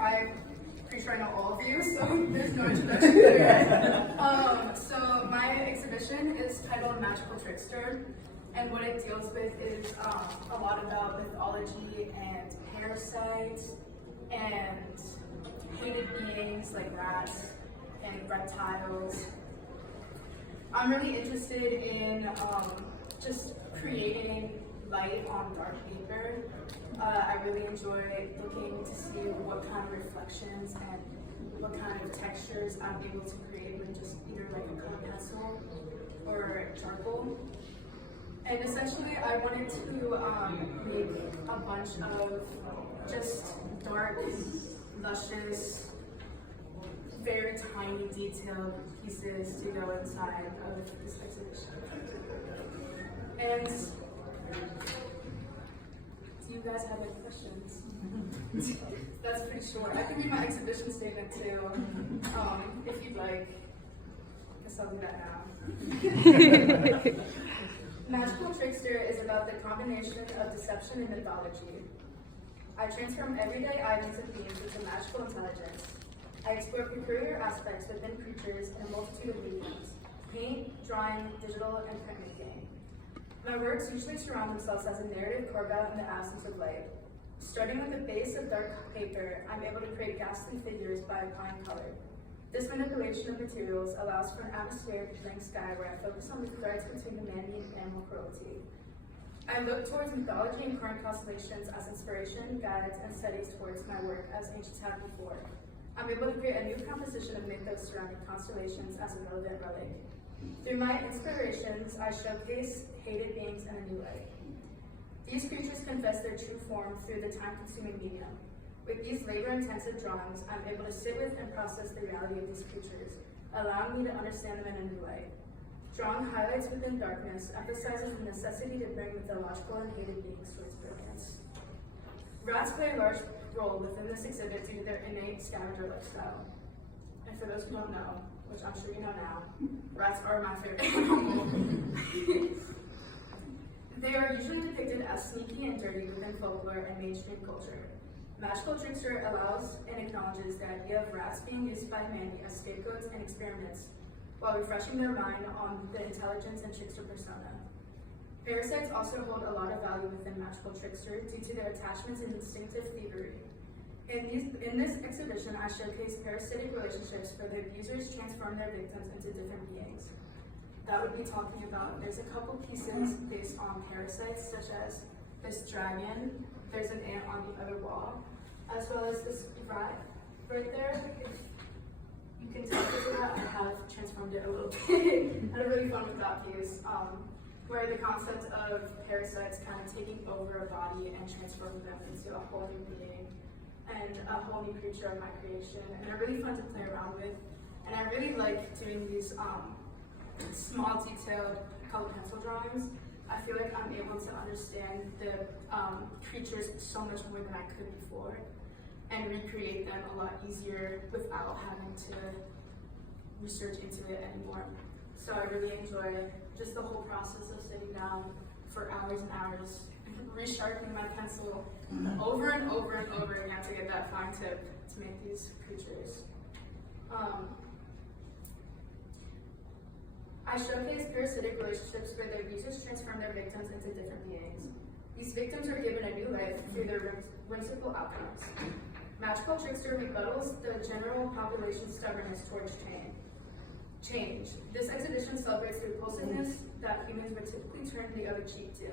I'm pretty sure I know all of you, so there's no introduction there. So my exhibition is titled Magical Trickster, and what it deals with is a lot about mythology and parasites and hated beings like rats and reptiles. I'm really interested in just creating light on dark paper. I really enjoy looking to see what kind of reflections and what kind of textures I'm able to create with just either like a color pencil or charcoal. And essentially I wanted to make a bunch of just dark, luscious, very tiny detailed pieces to go inside of this exhibition. And do you guys have any questions? That's pretty short. I can read my exhibition statement too, if you'd like. I guess I'll do that now. Magical Trickster is about the combination of deception and mythology. I transform everyday items and beings into magical intelligence. I explore peculiar aspects within creatures in a multitude of mediums: paint, drawing, digital, and printmaking. My works usually surround themselves as a narrative carved out in the absence of light. Starting with the base of dark paper, I'm able to create ghastly figures by applying color. This manipulation of materials allows for an atmospheric blank sky where I focus on the threads between humanity and animal cruelty. I look towards mythology and current constellations as inspiration, guides, and studies towards my work as ancients had before. I'm able to create a new composition of mythos surrounding constellations as a relevant relic. Through my inspirations, I showcase hated beings in a new light. These creatures confess their true form through the time-consuming medium. With these labor-intensive drawings, I'm able to sit with and process the reality of these creatures, allowing me to understand them in a new light. Drawing highlights within darkness emphasizes the necessity to bring mythological and hated beings towards brilliance. Rats play a large role within this exhibit due to their innate scavenger lifestyle. And for those who don't know, which I'm sure you know now, rats are my favorite animal. They are usually depicted as sneaky and dirty within folklore and mainstream culture. Magical Trickster allows and acknowledges the idea of rats being used by humanity as scapegoats and experiments, while refreshing their mind on the intelligence and trickster persona. Parasites also hold a lot of value within Magical Trickster due to their attachments and instinctive thievery. In this exhibition, I showcase parasitic relationships where the abusers transform their victims into different beings. That would be talking about, there's a couple pieces based on parasites, such as this dragon, there's an ant on the other wall, as well as this rat right there. If you can tell this rat, I have transformed it a little bit. I had a really fun with that piece, where the concept of parasites kind of taking over a body and transforming them into a whole new being and a whole new creature of my creation. And they're really fun to play around with. And I really like doing these small, detailed color pencil drawings. I feel like I'm able to understand the creatures so much more than I could before and recreate them a lot easier without having to research into it anymore. So I really enjoy just the whole process of sitting down for hours and hours, resharpening my pencil over and over and over again to get that fine tip to make these creatures. I showcase parasitic relationships where the abusers transform their victims into different beings. These victims are given a new life through their whimsical outcomes. Magical Trickster rebuttals the general population's stubbornness towards change. This exhibition celebrates the repulsiveness that humans would typically turn the other cheek to.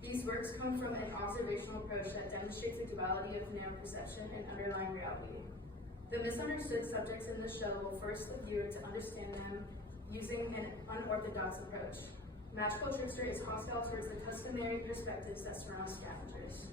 These works come from an observational approach that demonstrates the duality of neo-perception and underlying reality. The misunderstood subjects in the show will force the viewer to understand them using an unorthodox approach. Magical Trickster is hostile towards the customary perspectives that surround scavengers.